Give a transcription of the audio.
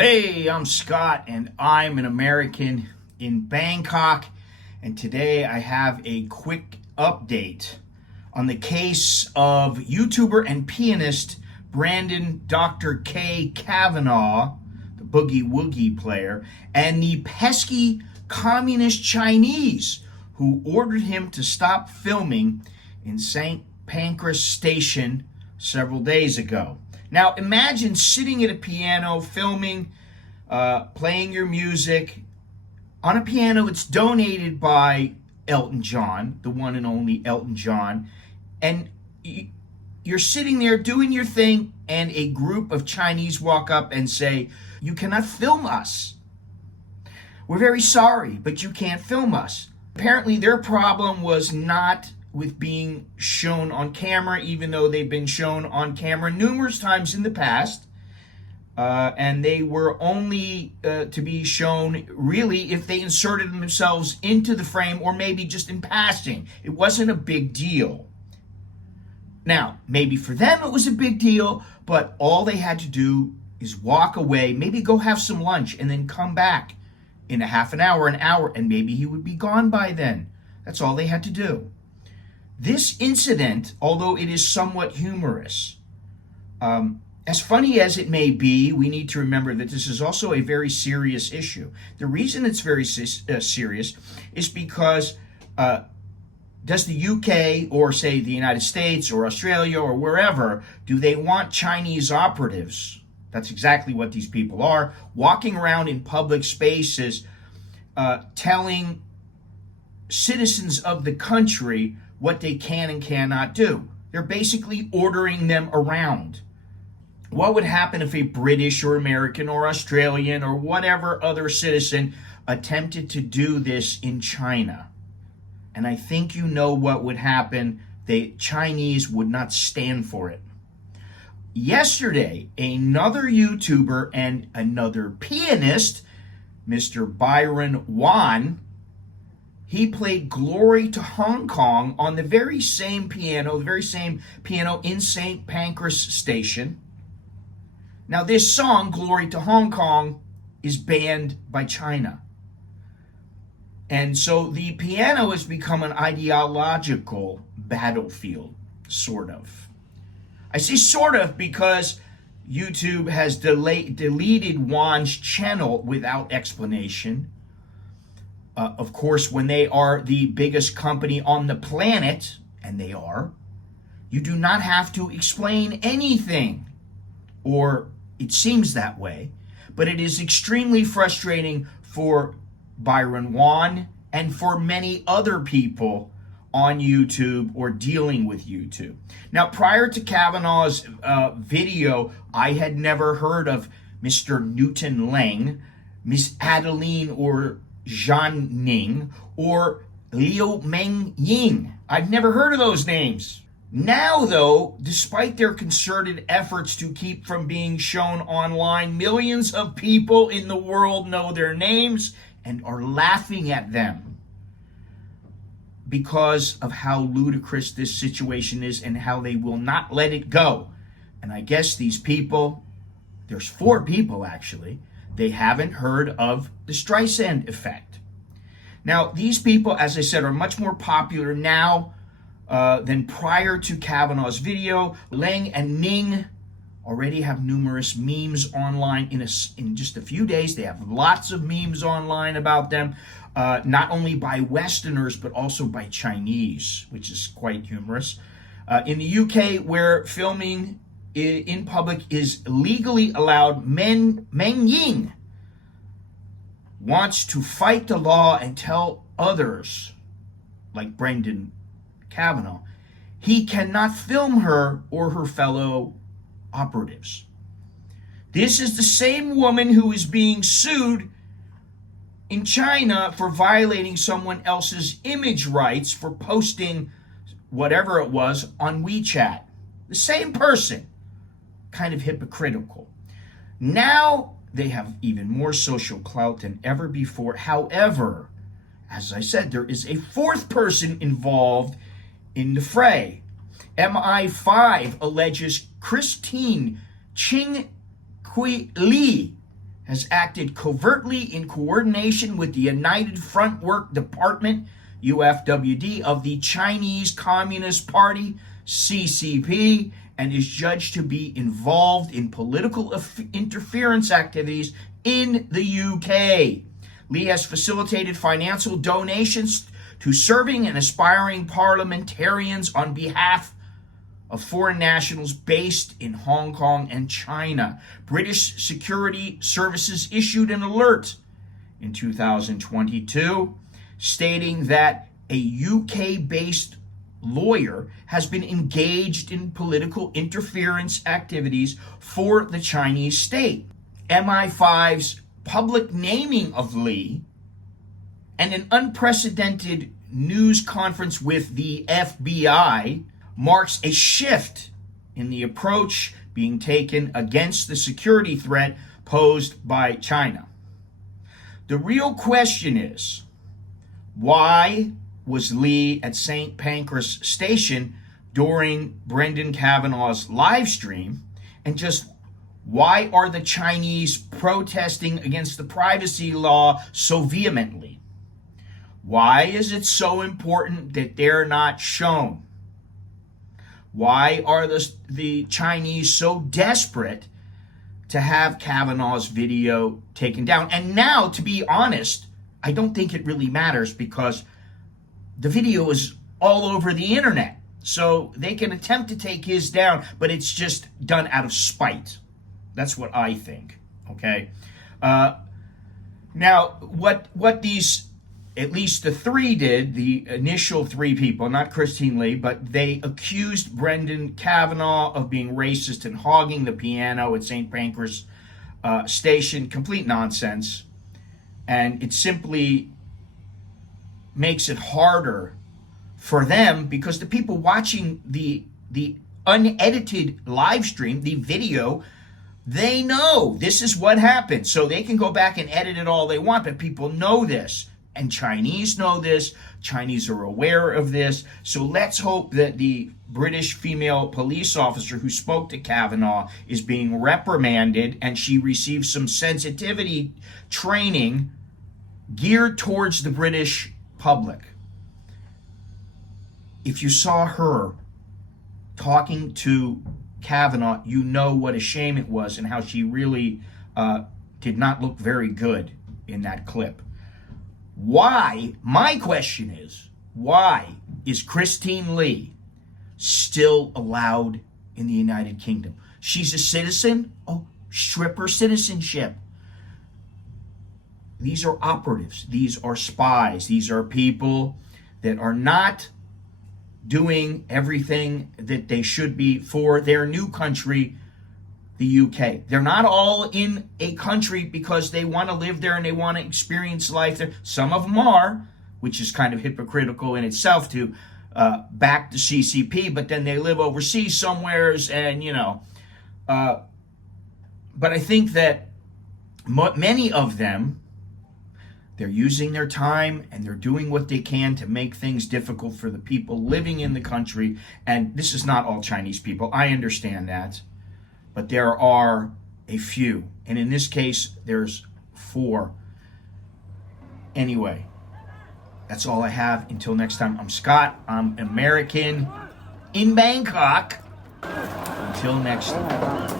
Hey, I'm Scott, and I'm an American in Bangkok. And today I have a quick update on the case of YouTuber and pianist Brendan Dr. K. Kavanagh, the boogie woogie player, and the pesky communist Chinese who ordered him to stop filming in St Pancras station several days ago. Now, imagine sitting at a piano, filming, playing your music on a piano that's donated by Elton John, the one and only Elton John, and you're sitting there doing your thing, and a group of Chinese walk up and say, "You cannot film us. We're very sorry, but you can't film us." Apparently, their problem was not with being shown on camera, even though they've been shown on camera numerous times in the past. And they were only to be shown really if they inserted themselves into the frame or maybe just in passing. It wasn't a big deal. Now, maybe for them it was a big deal, but all they had to do is walk away, maybe go have some lunch, and then come back in a half an hour, and maybe he would be gone by then. That's all they had to do. This incident, although it is somewhat humorous, as funny as it may be, we need to remember that this is also a very serious issue. The reason it's very serious is because does the UK or, say, the United States or Australia or wherever, do they want Chinese operatives? That's exactly what these people are, walking around in public spaces telling citizens of the country what they can and cannot do. They're basically ordering them around. What would happen if a British or American or Australian or whatever other citizen attempted to do this in China? And I think you know what would happen. The Chinese would not stand for it. Yesterday, another YouTuber and another pianist, Mr. Byron Wan, he played Glory to Hong Kong on the very same piano in St Pancras station. Now, this song, Glory to Hong Kong, is banned by China. And so the piano has become an ideological battlefield, sort of. I say sort of because YouTube has deleted Wan's channel without explanation. Of course, when they are the biggest company on the planet, and they are, you do not have to explain anything, or it seems that way. But it is extremely frustrating for Byron Wan and for many other people on YouTube or dealing with YouTube. Now, prior to Kavanagh's video, I had never heard of Mr. Newton Lang, Miss Adeline or Zhan Ning, or Liu Meng Ying. I've never heard of those names. Now, though, despite their concerted efforts to keep from being shown online, millions of people in the world know their names and are laughing at them because of how ludicrous this situation is and how they will not let it go. And I guess these people, there's 4 people actually, they haven't heard of the Streisand effect. Now, these people, as I said, are much more popular now than prior to Kavanaugh's video. Lang and Ning already have numerous memes online in just a few days. They have lots of memes online about them, not only by Westerners, but also by Chinese, which is quite humorous. In the UK, where filming in public is legally allowed, Meng Ying wants to fight the law and tell others, like Brendan Kavanagh, he cannot film her or her fellow operatives. This is the same woman who is being sued in China for violating someone else's image rights for posting whatever it was on WeChat. The same person. Kind of hypocritical. Now they have even more social clout than ever before. However, as I said, there is a 4th person involved in the fray. MI5 alleges Christine Ching Kui Li has acted covertly in coordination with the United Front Work Department, UFWD, of the Chinese Communist Party, CCP, and is judged to be involved in political interference activities in the UK. Li has facilitated financial donations to serving and aspiring parliamentarians on behalf of foreign nationals based in Hong Kong and China. British security services issued an alert in 2022 stating that a UK-based lawyer has been engaged in political interference activities for the Chinese state. MI5's public naming of Li and an unprecedented news conference with the FBI marks a shift in the approach being taken against the security threat posed by China. The real question is, why was Li at St Pancras station during Brendan Kavanagh's live stream? And just why are the Chinese protesting against the privacy law so vehemently? Why is it so important that they're not shown? Why are the Chinese so desperate to have Kavanaugh's video taken down? And now, to be honest, I don't think it really matters because the video is all over the internet. So they can attempt to take his down, but it's just done out of spite. That's what I think, okay? Now, what these, at least the three did, the initial three people, not Christine Lee, but they accused Brendan Kavanagh of being racist and hogging the piano at St. Pancras station. Complete nonsense. And it simply makes it harder for them because the people watching the unedited live stream, the video, they know this is what happened. So they can go back and edit it all they want, but people know this. And Chinese know this. Chinese are aware of this. So let's hope that the British female police officer who spoke to Kavanagh is being reprimanded and she receives some sensitivity training geared towards the British public. If you saw her talking to Kavanagh, you know what a shame it was and how she really did not look very good in that clip. Why, my question is, why is Christine Lee still allowed in the United Kingdom? She's a citizen? Oh, strip her citizenship. These are operatives. These are spies. These are people that are not doing everything that they should be for their new country, the UK. They're not all in a country because they want to live there and they want to experience life there. Some of them are, which is kind of hypocritical in itself to back the CCP, but then they live overseas somewheres and, you know. But I think that many of them, they're using their time and they're doing what they can to make things difficult for the people living in the country. And this is not all Chinese people. I understand that. But there are a few. And in this case, there's 4. Anyway, that's all I have. Until next time, I'm Scott. I'm American in Bangkok. Until next time.